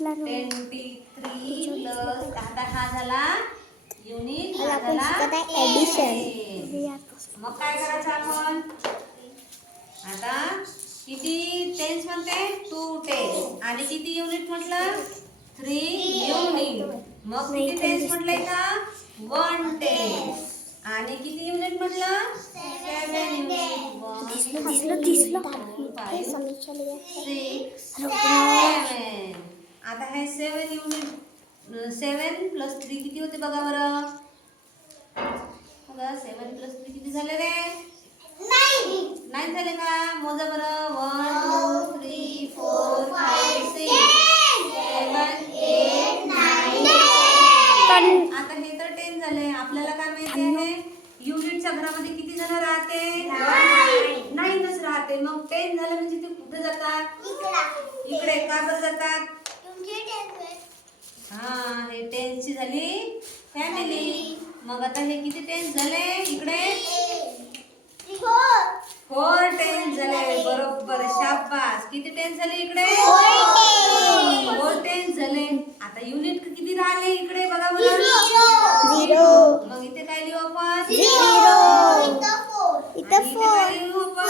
23 plus आता हा झाला युनिट, हा आपण झाला शिकत आहे ऍडिशन. मग काय करायचं आपण आता किती टेन्स म्हणते 2 टेन्स आणि किती युनिट म्हटलं 3 युनिट मग किती टेन्स म्हटलंय का 1 टेन्स आणि किती युनिट म्हटलं 7 युनिट 1 2 3 4 5 6 7 आता हे 7 युनिट 7 प्लस 3 किती होते बघा बरं बघा 7 प्लस 3 किती झाले रे 9 झाले का मोजा बरं 1 2 3 4 5 6 7 8 9 आता हे तर 10 झाले आपल्याला काय माहिती आहे युनिटच्या घरामध्ये किती जण राहते 9च राहते मग 10 झाले म्हणजे ते कुठे जातात इकडे का बरं जातात हा हे 10 ची झाली फॅमिली मग आता हे किती 10 झाले इकडे 4 10 झाले बरोबर शाबास किती 10 झाले इकडे 4 10 झाले आता युनिट किती राहिले इकडे बघा बरं 0 मग इथे काय लिहू आपण इथं आणि इथे काय लिहू आपण